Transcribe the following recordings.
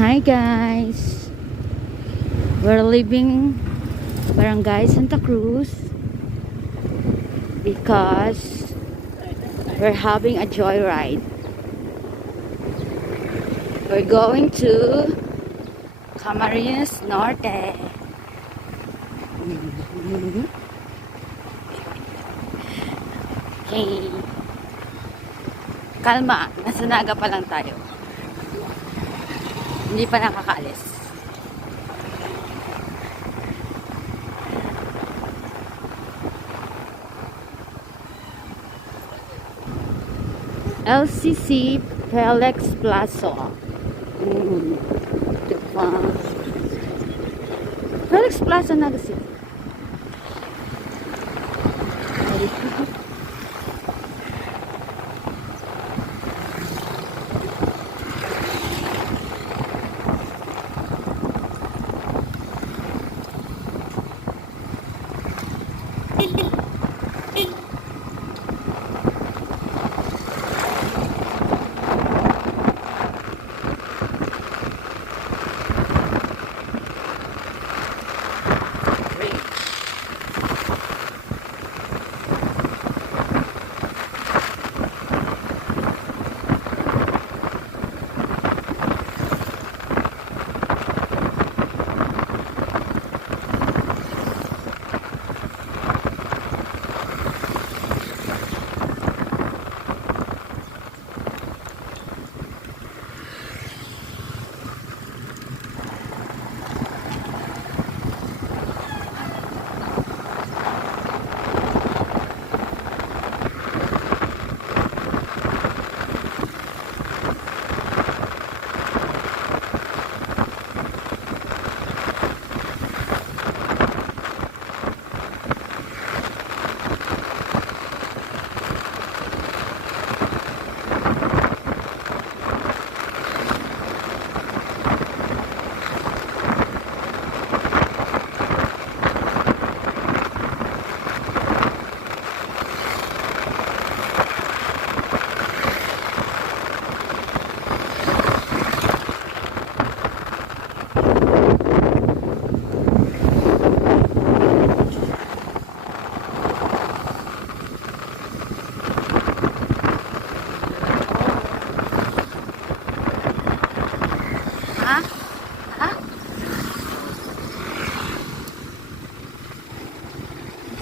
Hi guys, we're leaving Barangay Santa Cruz because we're having a joyride. We're going to Camarines Norte. Okay. Kalma, nasa Naga pa lang tayo. Hindi pa nakakaalis. LCC Felix Plaza. Diba? Felix Plaza na kasi.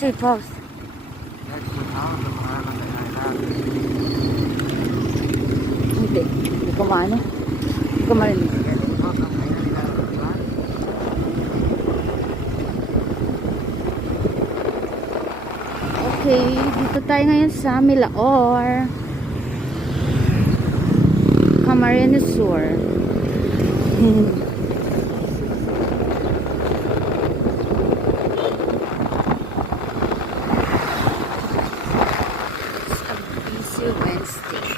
Say pause. Hindi ko maano. Hindi ko marinig. Okay, dito tayo ngayon sa Milaor, Camarines Sur. Wednesday.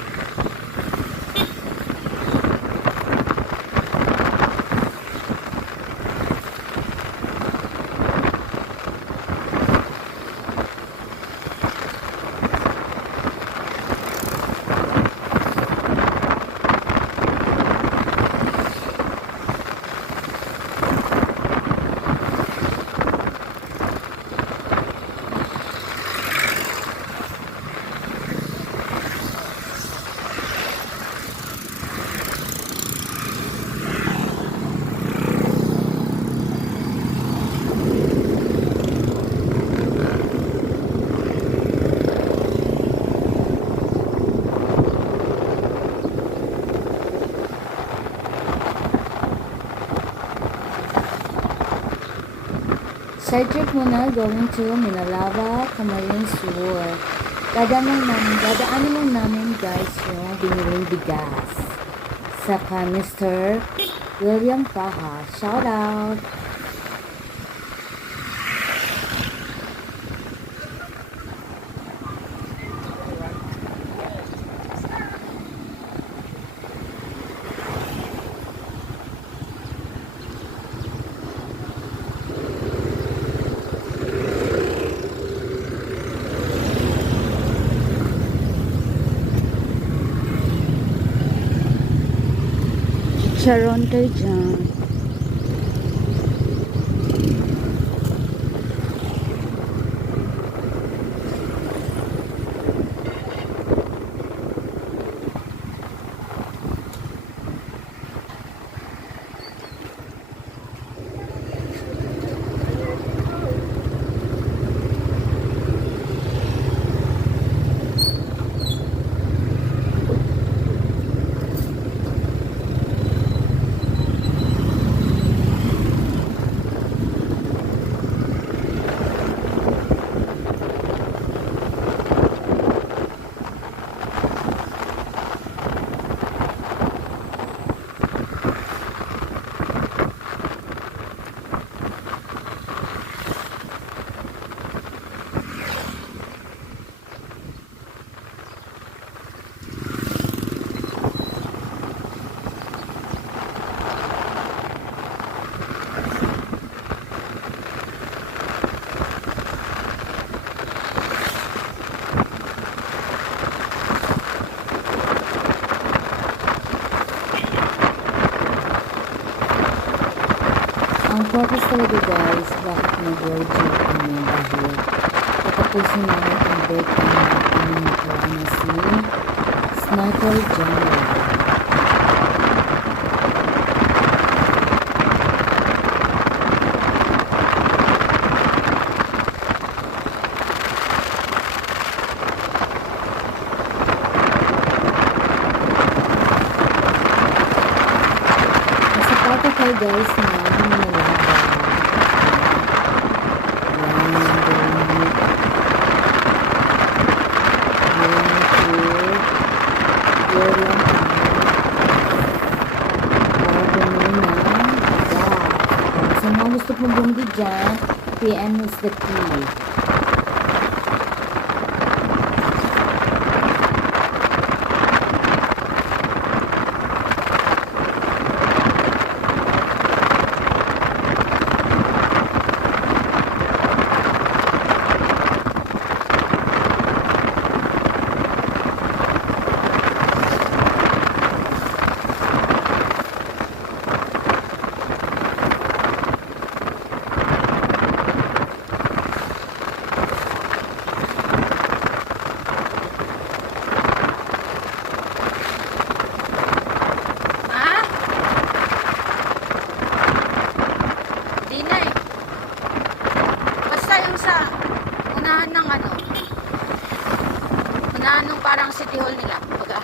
Side trip muna going to Minalava, Camarines Sur. Dadaanin lang namin guys yung biniling bigas sa Mr. William Paha. Shout out! Sharon kayo dyan. Ang purpose talaga guys, bakit nag-road trip kami dahil tatapusin namin ang birthday ng aming nakuha na si Sniper General. Nasa part ako guys na sa mga gusto pong bumili dyan, PM is the key. Anong parang city hall nila, baga.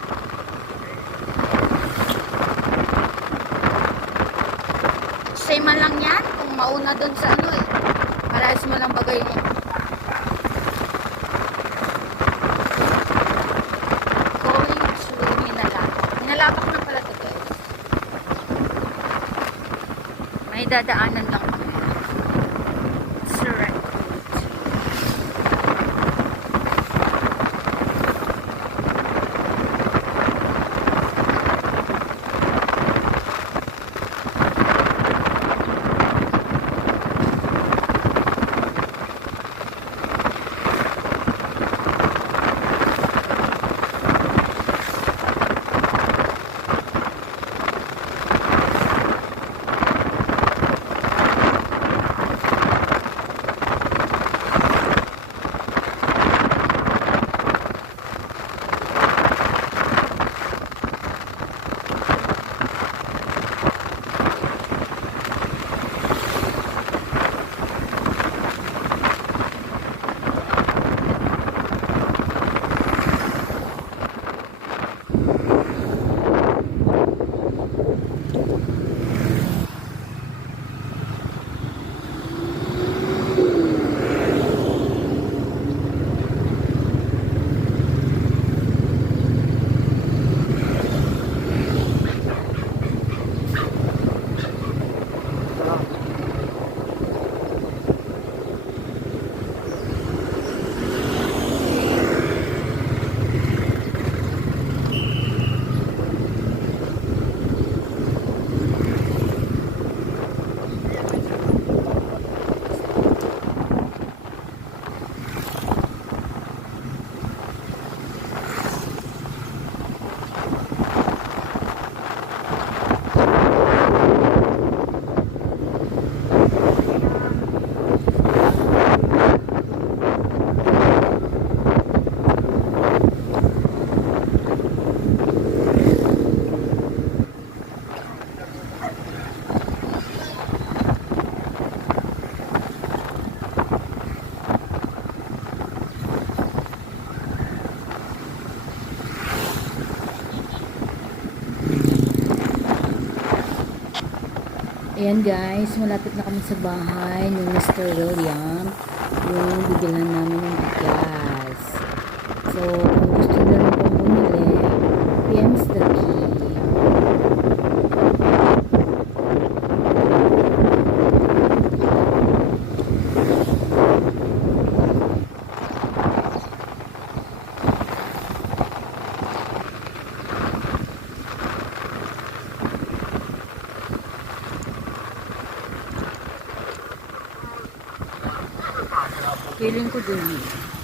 Same man lang yan, kung mauna dun sa ano eh. Parehas mo lang bagay niya. Going to Minalapak. Minalapak na pala ito guys. May dadaanan lang kami. Surrect. Ayan guys, malapit na kami sa bahay ni Mr. William. Yung bibilhan namin ng bigas. So, kung gusto na rin pong bumili, PM's the key. Feeling ko dun.